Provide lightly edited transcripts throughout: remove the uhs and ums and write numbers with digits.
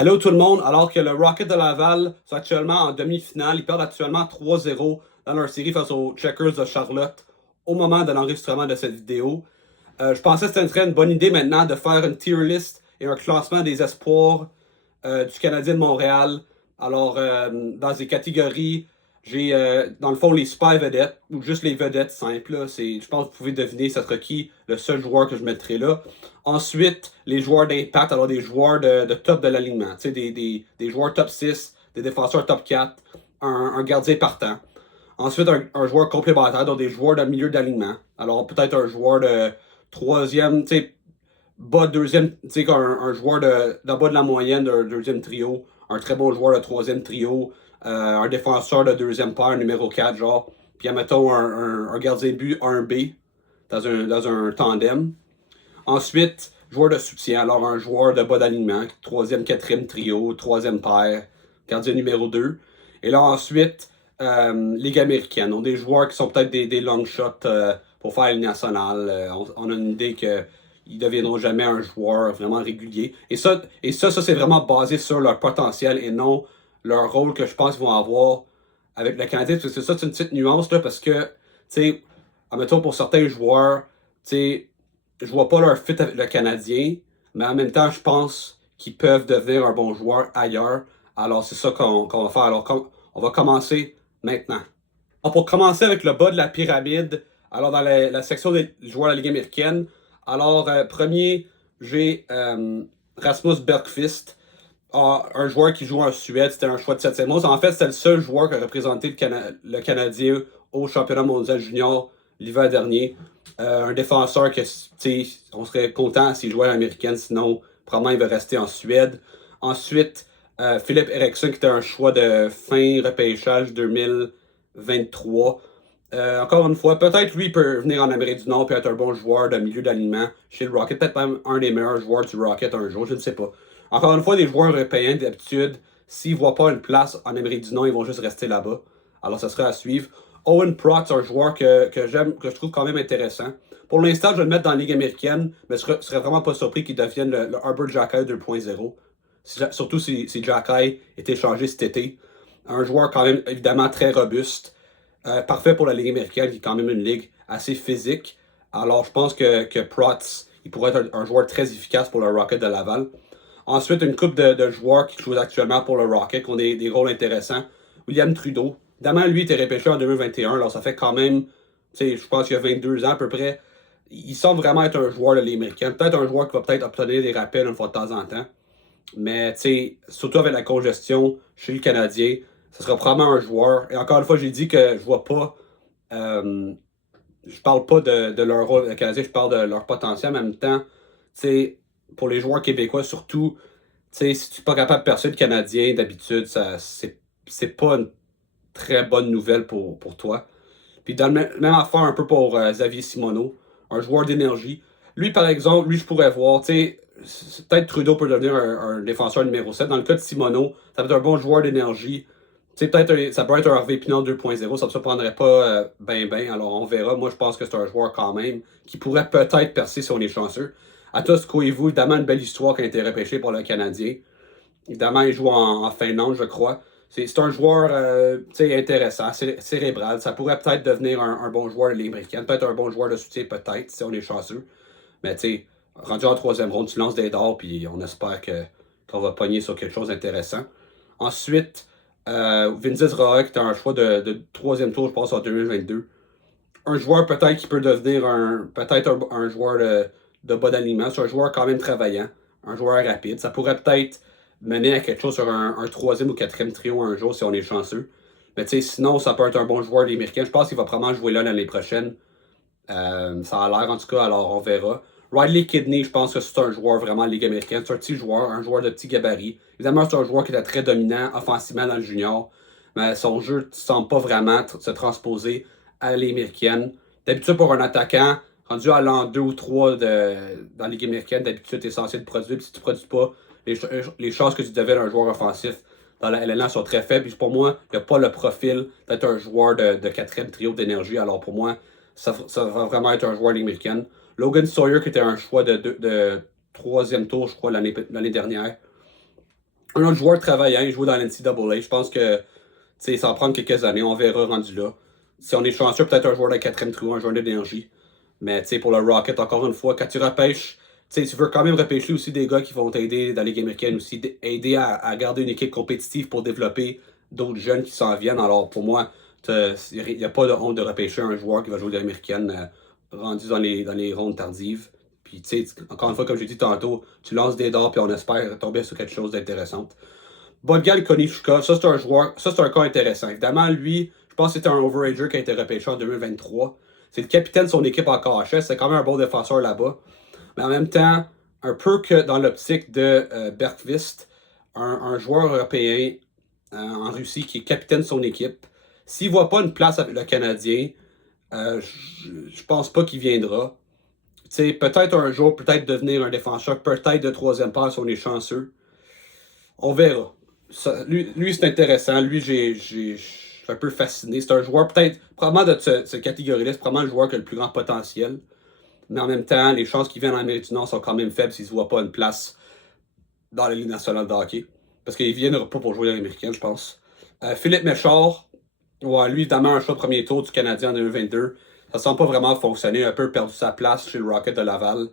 Allô tout le monde, alors que le Rocket de Laval sont actuellement en demi-finale, ils perdent actuellement 3-0 dans leur série face aux Checkers de Charlotte au moment de l'enregistrement de cette vidéo. Je pensais que c'était une bonne idée maintenant de faire une tier list et un classement des espoirs du Canadien de Montréal. Alors, dans des catégories, j'ai dans le fond les super vedettes, ou juste les vedettes simples. Là. Je pense que vous pouvez deviner ce sera qui le seul joueur que je mettrai là. Ensuite, les joueurs d'impact, alors des joueurs de top de l'alignement. Tu sais, des joueurs top 6, des défenseurs top 4, un gardien partant. Ensuite, un joueur complémentaire, donc des joueurs de milieu d'alignement. Alors, peut-être un joueur de troisième, tu sais, bas de deuxième, tu sais, un joueur de bas de la moyenne d'un deuxième trio, un très bon joueur de troisième trio, un défenseur de deuxième paire, numéro 4 genre. Puis, admettons, un gardien de but 1B dans un tandem. Ensuite, joueur de soutien, alors un joueur de bas d'alignement, troisième, quatrième trio, troisième paire, gardien numéro 2. Et là, ensuite, Ligue américaine. On a des joueurs qui sont peut-être des long shots pour faire la Ligue nationale. On a une idée qu'ils ne deviendront jamais un joueur vraiment régulier. Et ça c'est vraiment basé sur leur potentiel et non leur rôle que je pense qu'ils vont avoir avec le Canadien. Parce que ça, c'est une petite nuance là, parce que, tu sais, admettons pour certains joueurs, tu sais, je vois pas leur fit avec le Canadien, mais en même temps, je pense qu'ils peuvent devenir un bon joueur ailleurs. Alors, c'est ça qu'on va faire. Alors, on va commencer maintenant. Alors, pour commencer avec le bas de la pyramide, alors dans la section des joueurs de la Ligue américaine, alors, premier, j'ai Rasmus Bergqvist, un joueur qui joue en Suède. C'était un choix de 7e ronde. En fait, c'était le seul joueur qui a représenté le Canadien au championnat mondial junior l'hiver dernier. Un défenseur que, on serait content s'il jouait à l'américaine, sinon, probablement, il va rester en Suède. Ensuite, Philippe Eriksson, qui était un choix de fin repêchage 2023. Encore une fois, peut-être lui peut venir en Amérique du Nord et être un bon joueur de milieu d'alignement chez le Rocket. Peut-être même un des meilleurs joueurs du Rocket un jour, je ne sais pas. Encore une fois, les joueurs européens, d'habitude, s'ils ne voient pas une place en Amérique du Nord, ils vont juste rester là-bas. Alors, ça serait à suivre. Owen Prott, un joueur que j'aime, que je trouve quand même intéressant. Pour l'instant, je vais le mettre dans la Ligue américaine, mais je serais vraiment pas surpris qu'il devienne le Herbert Jacquet 2.0. Surtout si Jacquet est échangé cet été. Un joueur quand même évidemment très robuste. Parfait pour la Ligue américaine, qui est quand même une ligue assez physique. Alors, je pense que Protz, il pourrait être un joueur très efficace pour le Rocket de Laval. Ensuite, une coupe de joueurs qui jouent actuellement pour le Rocket, qui ont des rôles intéressants. William Trudeau. Évidemment, lui était repêché en 2021, alors ça fait quand même, tu sais, je pense qu'il a 22 ans à peu près. Il semble vraiment être un joueur de Ligue américaine. Peut-être un joueur qui va peut-être obtenir des rappels une fois de temps en temps. Mais, tu sais, surtout avec la congestion chez le Canadien, ce sera probablement un joueur. Et encore une fois, j'ai dit que je vois pas. Euh, je parle pas de leur rôle Canadien, je parle de leur potentiel. En même temps, tu sais, pour les joueurs québécois, surtout, tu sais, si tu n'es pas capable de percer le Canadien, d'habitude, c'est pas une très bonne nouvelle pour toi. Puis dans le même affaire un peu pour Xavier Simoneau, un joueur d'énergie. Lui, par exemple, lui, je pourrais voir, tu sais, peut-être Trudeau peut devenir un défenseur numéro 7. Dans le cas de Simoneau, ça peut être un bon joueur d'énergie. Tu sais, peut-être ça peut être un Harvey Pinard 2.0, ça ne me surprendrait pas ben. Alors on verra. Moi, je pense que c'est un joueur quand même qui pourrait peut-être percer si on est chanceux. Atos Koivu, évidemment, une belle histoire qui a été repêchée pour le Canadien. Évidemment, il joue en Finlande, je crois. C'est un joueur intéressant, cérébral. Ça pourrait peut-être devenir un bon joueur de Ligue américaine. Peut-être un bon joueur de soutien, peut-être, si on est chanceux. Mais tu sais, rendu en troisième ronde, tu lances des dards, puis on espère qu'on va pogner sur quelque chose d'intéressant. Ensuite, Vinicius Roy, qui était un choix de troisième tour, je pense, en 2022. Un joueur peut-être qui peut devenir peut-être un joueur de bas d'alignement. C'est un joueur quand même travaillant, un joueur rapide. Ça pourrait peut-être mener à quelque chose sur un troisième ou quatrième trio un jour si on est chanceux. Mais tu sais, sinon, ça peut être un bon joueur américain. Je pense qu'il va probablement jouer là l'année prochaine. Ça a l'air en tout cas, alors on verra. Riley Kidney, je pense que c'est un joueur vraiment Ligue américaine. C'est un petit joueur, un joueur de petit gabarit. Évidemment, c'est un joueur qui était très dominant offensivement dans le junior, mais son jeu ne semble pas vraiment se transposer à la Ligue américaine. D'habitude, pour un attaquant, rendu à l'an 2 ou 3 dans la Ligue américaine, d'habitude, tu es censé te produire. Puis si tu ne produis pas, les chances que tu deviennes un joueur offensif dans la LNA sont très faibles. Puis pour moi, il n'y a pas le profil d'être un joueur de quatrième trio d'énergie. Alors pour moi, ça va vraiment être un joueur américain. Logan Sawyer, qui était un choix de troisième tour, je crois, l'année dernière. un autre joueur travaillant, il joue dans l'NCAA. Je pense que ça va prendre quelques années, on verra rendu là. Si on est chanceux, peut-être un joueur de quatrième trio, un joueur d'énergie. Mais pour le Rocket, encore une fois, quand tu repêches, tu veux quand même repêcher aussi des gars qui vont t'aider dans la Ligue américaine, aussi aider à garder une équipe compétitive pour développer d'autres jeunes qui s'en viennent. Alors pour moi, il n'y a pas de honte de repêcher un joueur qui va jouer de l'américaine rendu dans les rondes tardives. Puis encore une fois, comme j'ai dit tantôt, tu lances des dards puis on espère tomber sur quelque chose d'intéressant. Bogdan Konishkov, ça c'est un cas intéressant. Évidemment, lui, je pense que c'était un overager qui a été repêché en 2023. C'est le capitaine de son équipe en KHS, c'est quand même un bon défenseur là-bas. Mais en même temps, un peu que dans l'optique de Bergqvist, un joueur européen en Russie qui est capitaine de son équipe, s'il ne voit pas une place avec le Canadien, je pense pas qu'il viendra. Peut-être un jour, peut-être devenir un défenseur, peut-être de troisième paire si on est chanceux. On verra. Lui c'est intéressant. Lui, je suis un peu fasciné. C'est un joueur, peut-être, probablement de cette catégorie-là, c'est probablement le joueur qui a le plus grand potentiel. Mais en même temps, les chances qu'il vienne en Amérique du Nord sont quand même faibles s'il ne se voit pas une place dans la Ligue nationale de hockey. Parce qu'il ne viendra pas pour jouer dans l'américaine, je pense. Philippe Méchard, ouais, lui, évidemment, un choix de premier tour du Canadien en 2022. Ça ne semble pas vraiment fonctionner. Un peu perdu sa place chez le Rocket de Laval.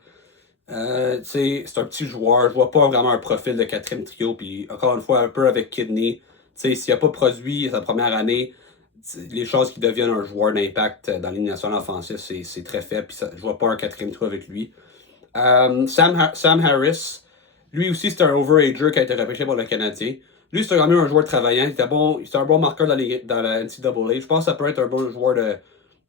C'est un petit joueur. Je vois pas vraiment un profil de quatrième trio. Puis encore une fois, un peu avec Kidney. S'il n'a pas produit sa première année, les chances qu'il devienne un joueur d'impact dans la Ligue nationale offensive, c'est très faible. Puis je vois pas un quatrième trio avec lui. Sam Harris, lui aussi, c'est un overager qui a été repêché par le Canadien. Lui, c'est quand même un joueur travaillant. C'est un bon marqueur dans la NCAA. Je pense que ça peut être un bon joueur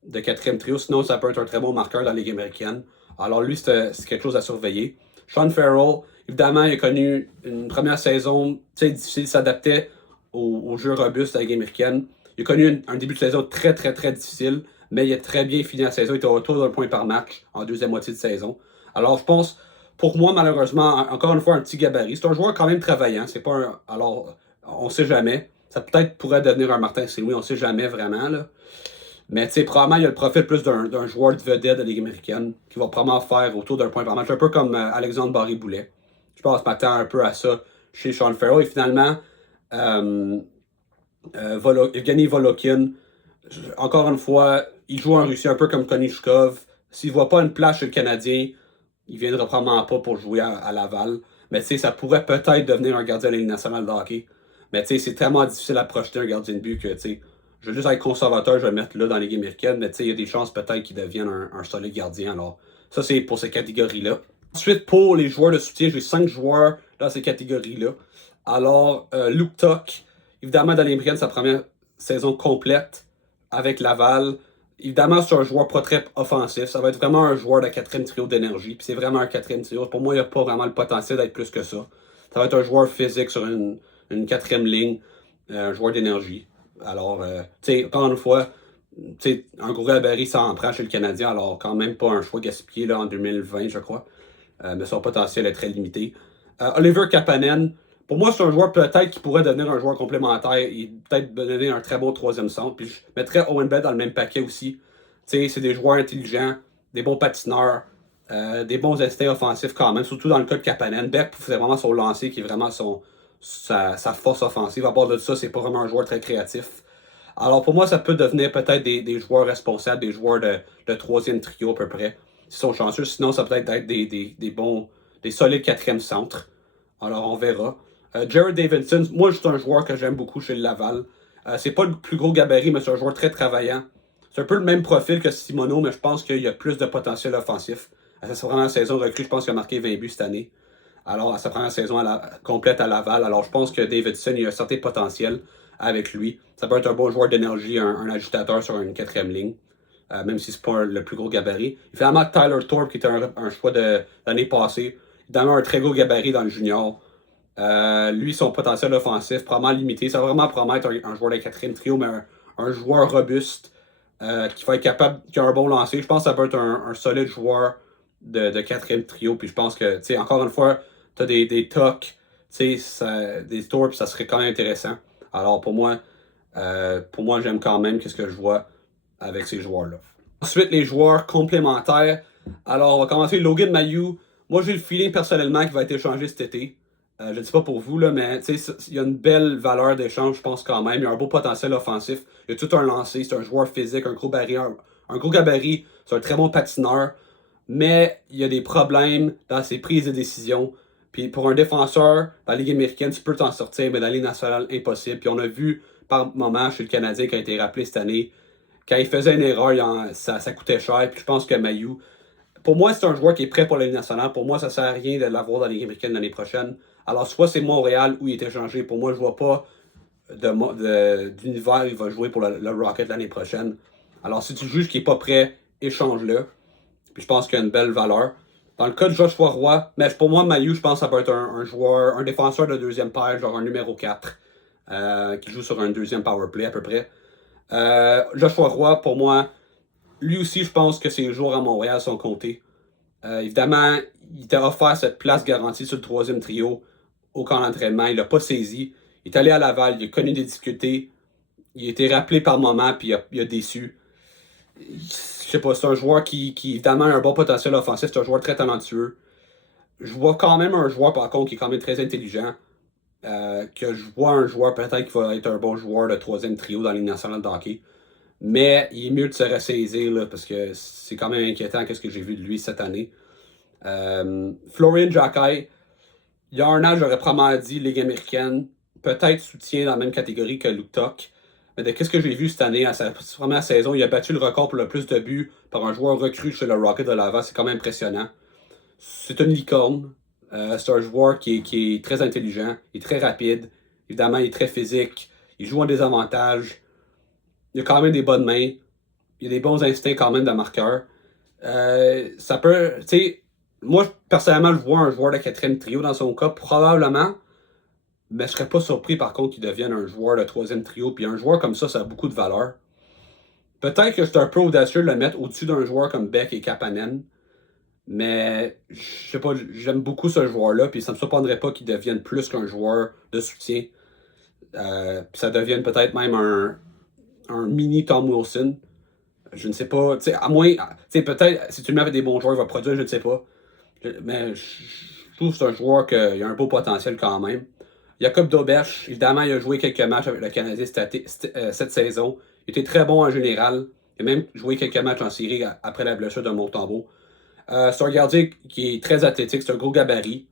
de quatrième trio. Sinon, ça peut être un très bon marqueur dans la Ligue américaine. Alors lui, c'est quelque chose à surveiller. Sean Farrell, évidemment, il a connu une première saison difficile, il s'adaptait au jeu robuste de la Ligue américaine. Il a connu un début de saison très, très, très difficile, mais il a très bien fini la saison. Il était autour d'un point par match en deuxième moitié de saison. Alors, je pense, pour moi, malheureusement, encore une fois, un petit gabarit. C'est un joueur quand même travaillant. C'est pas un. Alors, on sait jamais. Ça peut-être pourrait devenir un Martin Saint-Louis, on sait jamais vraiment, là. Mais probablement, il y a le profil plus d'un joueur de vedette de la Ligue américaine qui va probablement faire autour d'un point par match, un peu comme Alexandre Barré-Boulet. Je pense m'attendre un peu à ça chez Sean Farrell. Et finalement, Evgeny Volokin, encore une fois, il joue en Russie un peu comme Konishkov. S'il ne voit pas une place chez le Canadien, il ne viendra probablement pas pour jouer à Laval. Mais ça pourrait peut-être devenir un gardien de la Ligue nationale de hockey. Mais c'est tellement difficile à projeter un gardien de but que je vais juste être conservateur, je vais le mettre là dans la Ligue américaine, mais il y a des chances peut-être qu'il devienne un solide gardien. Alors, ça, c'est pour ces catégories-là. Ensuite, pour les joueurs de soutien, j'ai 5 joueurs dans ces catégories-là. Alors, Luke Tuck, évidemment, dans l'américaine, sa première saison complète avec Laval. Évidemment, c'est un joueur pas très offensif. Ça va être vraiment un joueur de quatrième trio d'énergie. Puis c'est vraiment un quatrième trio. Pour moi, il n'y a pas vraiment le potentiel d'être plus que ça. Ça va être un joueur physique sur une quatrième ligne, un joueur d'énergie. Alors, encore une fois, un gros gabarit, ça en prend chez le Canadien. Alors, quand même pas un choix gaspillé là, en 2020, je crois. Mais son potentiel est très limité. Oliver Kapanen, pour moi, c'est un joueur peut-être qui pourrait devenir un joueur complémentaire et peut-être devenir un très bon troisième centre. Puis je mettrais Owen Bell dans le même paquet aussi. C'est des joueurs intelligents, des bons patineurs, des bons instincts offensifs quand même, surtout dans le cas de Kapanen. Beck, c'est vraiment son lancer qui est vraiment sa force offensive. À part de ça, c'est pas vraiment un joueur très créatif. Alors pour moi, ça peut devenir peut-être des joueurs responsables, des joueurs de troisième trio à peu près, s'ils sont chanceux. Sinon, ça peut être des solides quatrième centres. Alors on verra. Jared Davidson, moi, c'est un joueur que j'aime beaucoup chez le Laval. C'est pas le plus gros gabarit, mais c'est un joueur très travaillant. C'est un peu le même profil que Simoneau, mais je pense qu'il y a plus de potentiel offensif. À sa première saison recrue, je pense qu'il a marqué 20 buts cette année. Alors, à sa première saison complète à Laval. Alors, je pense que Davidson, il a un certain potentiel avec lui. Ça peut être un bon joueur d'énergie, un agitateur sur une quatrième ligne, même si c'est pas le plus gros gabarit. Et finalement, Tyler Thorpe, qui était un choix de l'année passée, évidemment un très gros gabarit dans le junior. Lui, son potentiel offensif, probablement limité. Ça va vraiment promettre un joueur de quatrième trio, mais un joueur robuste qui va être capable, qui a un bon lancer. Je pense que ça peut être un solide joueur de quatrième trio. Puis je pense que, encore une fois, tu as des tocs, des tours, puis ça serait quand même intéressant. Alors pour moi, j'aime quand même ce que je vois avec ces joueurs-là. Ensuite, les joueurs complémentaires. Alors, on va commencer Logan Mailloux. Moi, j'ai le feeling personnellement qu'il va être échangé cet été. Je ne sais pas pour vous, là, mais il y a une belle valeur d'échange, je pense quand même. Il y a un beau potentiel offensif. Il y a tout un lancé. C'est un joueur physique, un gros gabarit. C'est un très bon patineur. Mais il y a des problèmes dans ses prises de décision. Puis pour un défenseur, dans la Ligue américaine, tu peux t'en sortir, mais dans la Ligue nationale, impossible. Puis on a vu par moment chez le Canadien qui a été rappelé cette année, quand il faisait une erreur, ça coûtait cher. Puis je pense que Mailloux, pour moi, c'est un joueur qui est prêt pour la Ligue nationale. Pour moi, ça ne sert à rien de l'avoir dans la Ligue américaine l'année prochaine. Alors, soit c'est Montréal où il est échangé. Pour moi, je ne vois pas d'univers où il va jouer pour le Rocket l'année prochaine. Alors, si tu juges qu'il n'est pas prêt, échange-le. Puis je pense qu'il y a une belle valeur. Dans le cas de Joshua Roy, mais pour moi, Mailloux, je pense que ça peut être un joueur, un défenseur de deuxième paire, genre un numéro 4, qui joue sur un deuxième power play à peu près. Joshua Roy, pour moi, lui aussi, je pense que ses jours à Montréal sont comptés. Évidemment, il t'a offert cette place garantie sur le troisième trio au camp d'entraînement. Il l'a pas saisi. Il est allé à Laval, il a connu des difficultés. Il a été rappelé par moment, puis il a déçu. Je sais pas, c'est un joueur qui évidemment a un bon potentiel offensif. C'est un joueur très talentueux. Je vois quand même un joueur, par contre, qui est quand même très intelligent. Que je vois un joueur peut-être qui va être un bon joueur de troisième trio dans la Ligue nationale de hockey. Mais il est mieux de se ressaisir là, parce que c'est quand même inquiétant ce que j'ai vu de lui cette année. Florian Jacquet, il y a un an, j'aurais probablement dit Ligue américaine, peut-être soutien dans la même catégorie que Luke Tuck. Mais de ce que j'ai vu cette année, à sa première saison, il a battu le record pour le plus de buts par un joueur recru chez le Rocket de Laval. C'est quand même impressionnant. C'est une licorne. C'est un joueur qui est très intelligent, il est très rapide. Évidemment, il est très physique. Il joue en désavantage. Il a quand même des bonnes mains. Il a des bons instincts quand même de marqueur. Ça peut. Tu sais, moi, personnellement, je vois un joueur de quatrième trio dans son cas, probablement. Mais je serais pas surpris, par contre, qu'il devienne un joueur de troisième trio. Puis un joueur comme ça a beaucoup de valeur. Peut-être que c'est un peu audacieux de le mettre au-dessus d'un joueur comme Beck et Kapanen. Mais je sais pas, j'aime beaucoup ce joueur-là. Puis ça me surprendrait pas qu'il devienne plus qu'un joueur de soutien. Puis ça devienne peut-être même un mini Tom Wilson. Je ne sais pas. À moins. Peut-être, si tu le mets avec des bons joueurs, il va produire, je ne sais pas. Mais je trouve que c'est un joueur qui a un beau potentiel quand même. Jacob Dobesch, évidemment, il a joué quelques matchs avec le Canadien cette saison. Il était très bon en général. Il a même joué quelques matchs en série après la blessure de Montembeau. C'est un gardien qui est très athlétique, c'est un gros gabarit.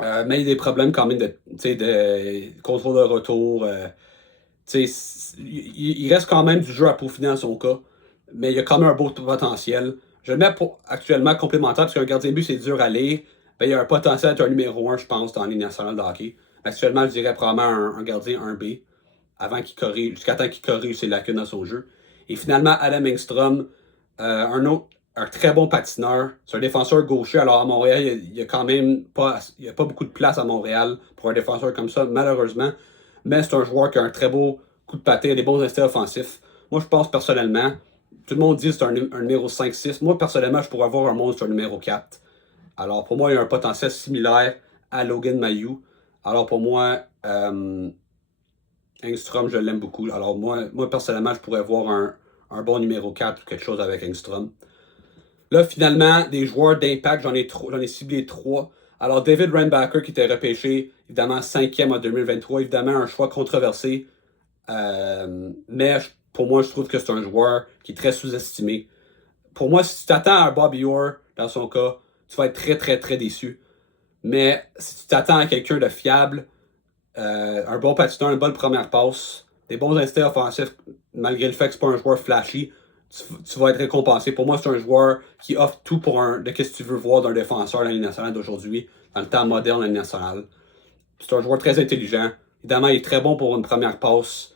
Mais il y a des problèmes quand même de contrôle de retour. Il reste quand même du jeu à peaufiner dans son cas. Mais il a quand même un beau potentiel. Je le mets actuellement complémentaire parce qu'un gardien de but, c'est dur à lire. Ben, il y a un potentiel d'être un numéro 1, je pense, dans la Ligue nationale de hockey. Actuellement, je dirais probablement un gardien 1B avant qu'il corrige, jusqu'à temps qu'il corrige ses lacunes dans son jeu. Et finalement, Adam Engstrom, un très bon patineur. C'est un défenseur gaucher. Alors à Montréal, il y a quand même il y a pas beaucoup de place à Montréal pour un défenseur comme ça, malheureusement. Mais c'est un joueur qui a un très beau coup de patin, des bons instincts offensifs. Moi, je pense personnellement, tout le monde dit que c'est un numéro 5-6. Moi, personnellement, je pourrais avoir un monstre sur un numéro 4. Alors, pour moi, il y a un potentiel similaire à Logan Mailloux. Alors, pour moi, Engstrom, je l'aime beaucoup. Alors, moi, personnellement, je pourrais voir un bon numéro 4 ou quelque chose avec Engstrom. Là, finalement, des joueurs d'impact, j'en ai ciblé 3. Alors, David Reinbacher, qui était repêché, évidemment, 5e en 2023. Évidemment, un choix controversé. Mais pour moi, je trouve que c'est un joueur qui est très sous-estimé. Pour moi, si tu t'attends à un Bobby Orr, dans son cas, tu vas être très, très, très déçu. Mais si tu t'attends à quelqu'un de fiable, un bon patineur, une bonne première passe, des bons instincts offensifs, malgré le fait que c'est pas un joueur flashy, tu vas être récompensé. Pour moi, c'est un joueur qui offre tout de ce que tu veux voir d'un défenseur dans la Ligue nationale d'aujourd'hui, dans le temps moderne de la Ligue nationale. C'est un joueur très intelligent. Évidemment, il est très bon pour une première passe.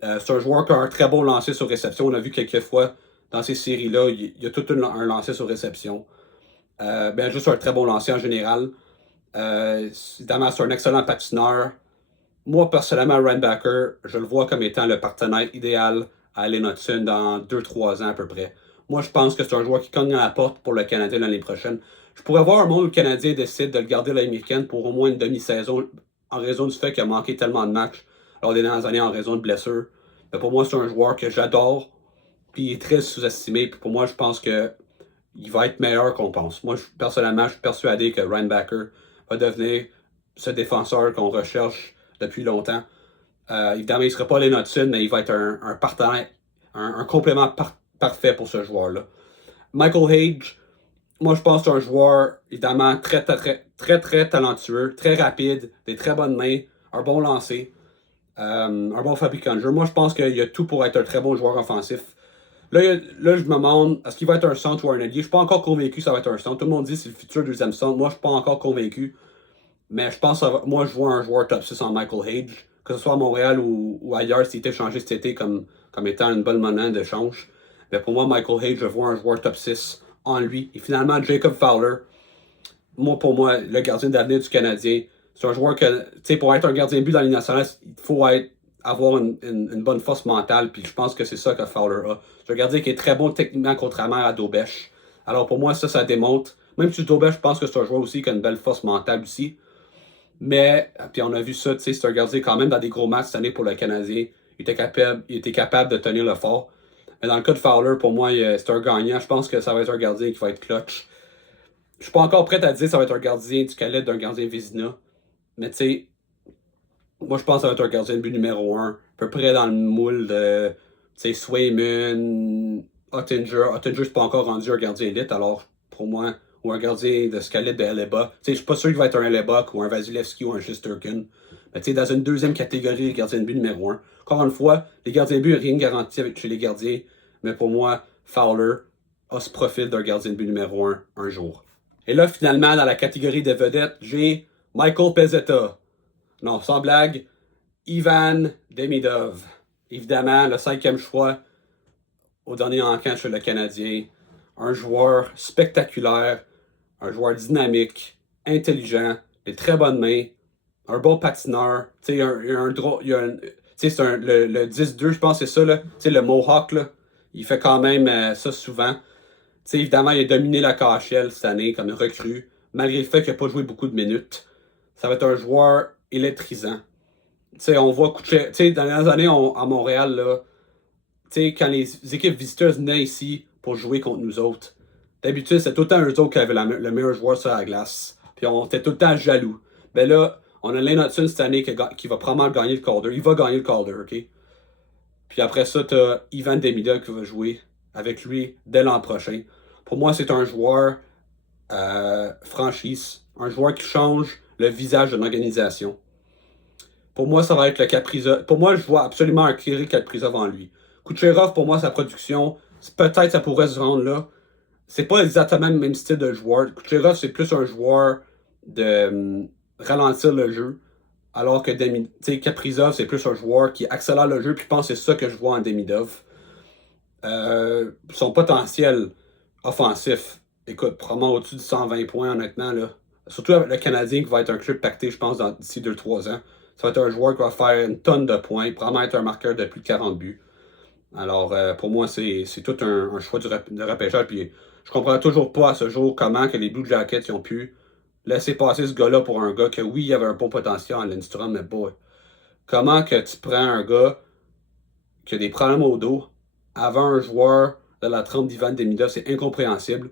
C'est un joueur qui a un très bon lancer sur réception. On a vu quelques fois dans ces séries-là, il y a tout un lancer sur réception. Juste un très bon lancer en général. Évidemment, c'est un excellent patineur. Moi, personnellement, Reinbacher, je le vois comme étant le partenaire idéal à Allen Hudson dans 2-3 ans à peu près. Moi, je pense que c'est un joueur qui cogne à la porte pour le Canadien l'année prochaine. Je pourrais voir un monde où le Canadien décide de le garder à l'américaine pour au moins une demi-saison en raison du fait qu'il a manqué tellement de matchs lors des dernières années en raison de blessures. Mais pour moi, c'est un joueur que j'adore, puis il est très sous-estimé. Puis pour moi, je pense que il va être meilleur qu'on pense. Moi, personnellement, je suis persuadé que Reinbacher va devenir ce défenseur qu'on recherche depuis longtemps. Évidemment, il ne sera pas Lane Hudson, mais il va être un partenaire, un complément parfait pour ce joueur-là. Michael Hage, moi je pense que c'est un joueur évidemment très talentueux, très rapide, des très bonnes mains, un bon lancer, un bon fabricant de jeu. Moi je pense qu'il y a tout pour être un très bon joueur offensif. Là, je me demande, est-ce qu'il va être un centre ou un allié? Je suis pas encore convaincu que ça va être un centre. Tout le monde dit que c'est le futur deuxième centre. Moi, je suis pas encore convaincu. Mais je pense que moi, je vois un joueur top 6 en Michael Hage, que ce soit à Montréal ou ailleurs, s'il était changé cet été comme étant une bonne monnaie d'échange. Mais pour moi, Michael Hage, je vois un joueur top 6 en lui. Et finalement, Jacob Fowler, pour moi, le gardien d'avenir du Canadien, c'est un joueur que, tu sais, pour être un gardien de but dans la Ligue nationale, il faut avoir une bonne force mentale, puis je pense que c'est ça que Fowler a. C'est un gardien qui est très bon techniquement, contrairement à Dobèche. Alors pour moi, ça démontre. Même si Dobèche, je pense que c'est un joueur aussi qui a une belle force mentale aussi. Mais, puis on a vu ça, tu sais, c'est un gardien quand même dans des gros matchs cette année pour le Canadien. Il était capable de tenir le fort. Mais dans le cas de Fowler, pour moi, c'est un gagnant. Je pense que ça va être un gardien qui va être clutch. Je suis pas encore prêt à dire que ça va être un gardien du calibre d'un gardien Vézina. Mais tu sais, moi je pense que ça va être un gardien de but numéro 1. À peu près dans le moule de Swayman, Ottinger. Ottinger, c'est pas encore rendu un gardien élite, alors pour moi, ou un gardien de ce calibre de Hellebuck. Je suis pas sûr qu'il va être un Hellebuck ou un Vasilevski ou un Shesterkin. Mais tu sais, dans une deuxième catégorie, gardien de but numéro 1. Encore une fois, les gardiens de but, rien de garanti chez les gardiens. Mais pour moi, Fowler a ce profil d'un gardien de but numéro 1 un jour. Et là, finalement, dans la catégorie de vedettes, j'ai Michael Pezzetta. Non, sans blague, Ivan Demidov. Évidemment, le 5e choix au dernier encamp chez le Canadien. Un joueur spectaculaire, un joueur dynamique, intelligent, des très bonnes mains, un bon patineur. Tu sais, le 10-2, je pense que c'est ça, là. Tu sais, le Mohawk, là. Il fait quand même ça souvent. Tu sais, évidemment, il a dominé la KHL cette année comme recrue, malgré le fait qu'il n'a pas joué beaucoup de minutes. Ça va être un joueur électrisant. Tu sais, on voit Kucherov. Tu sais, dans les dernières années à Montréal, là, tu sais, quand les équipes visiteuses venaient ici pour jouer contre nous autres, d'habitude, c'était tout le temps eux autres qui avaient le meilleur joueur sur la glace. Puis on était tout le temps jaloux. Ben là, on a Lane Hudson cette année qui va probablement gagner le Calder. Il va gagner le Calder, OK? Puis après ça, t'as Ivan Demidov qui va jouer avec lui dès l'an prochain. Pour moi, c'est un joueur franchise. Un joueur qui change le visage d'une organisation. Pour moi, ça va être le Kaprizov. Pour moi, je vois absolument un Kirill Kaprizov en lui. Kucherov, pour moi, sa production, peut-être ça pourrait se rendre là. C'est pas exactement le même style de joueur. Kucherov, c'est plus un joueur de ralentir le jeu. Alors que Kaprizov, c'est plus un joueur qui accélère le jeu. Puis je pense que c'est ça que je vois en Demidov. Son potentiel offensif, écoute, probablement au-dessus de 120 points, honnêtement. Là. Surtout avec le Canadien qui va être un club pacté, je pense, d'ici 2-3 ans. Ça va être un joueur qui va faire une tonne de points, probablement être un marqueur de plus de 40 buts. Alors, pour moi, c'est tout un choix de repêchage. Puis, je comprends toujours pas à ce jour comment que les Blue Jackets ont pu laisser passer ce gars-là pour un gars que, oui, il avait un bon potentiel en Lindstrom, mais boy. Comment que tu prends un gars qui a des problèmes au dos avant un joueur de la trempe d'Ivan Demidov, c'est incompréhensible.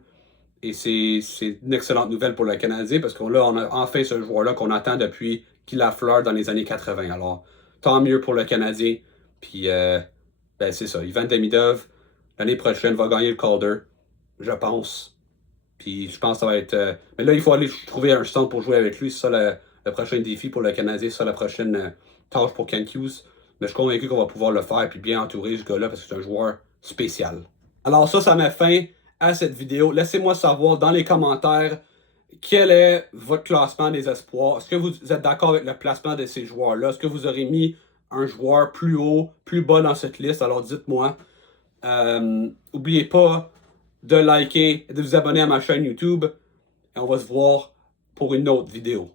Et c'est une excellente nouvelle pour le Canadien parce qu'on on a enfin ce joueur-là qu'on attend depuis qu'il a fleur dans les années 80. Alors, tant mieux pour le Canadien. Puis, ben c'est ça. Ivan Demidov, l'année prochaine, va gagner le Calder, je pense. Puis, je pense que ça va être. Mais là, il faut aller trouver un centre pour jouer avec lui. C'est ça le prochain défi pour le Canadien. C'est ça la prochaine tâche pour Ken Hughes. Mais je suis convaincu qu'on va pouvoir le faire puis bien entourer ce gars-là parce que c'est un joueur spécial. Alors, ça met fin à cette vidéo. Laissez-moi savoir dans les commentaires quel est votre classement des espoirs. Est-ce que vous êtes d'accord avec le placement de ces joueurs-là? Est-ce que vous aurez mis un joueur plus haut, plus bas dans cette liste? Alors dites-moi. N'oubliez pas de liker et de vous abonner à ma chaîne YouTube. Et on va se voir pour une autre vidéo.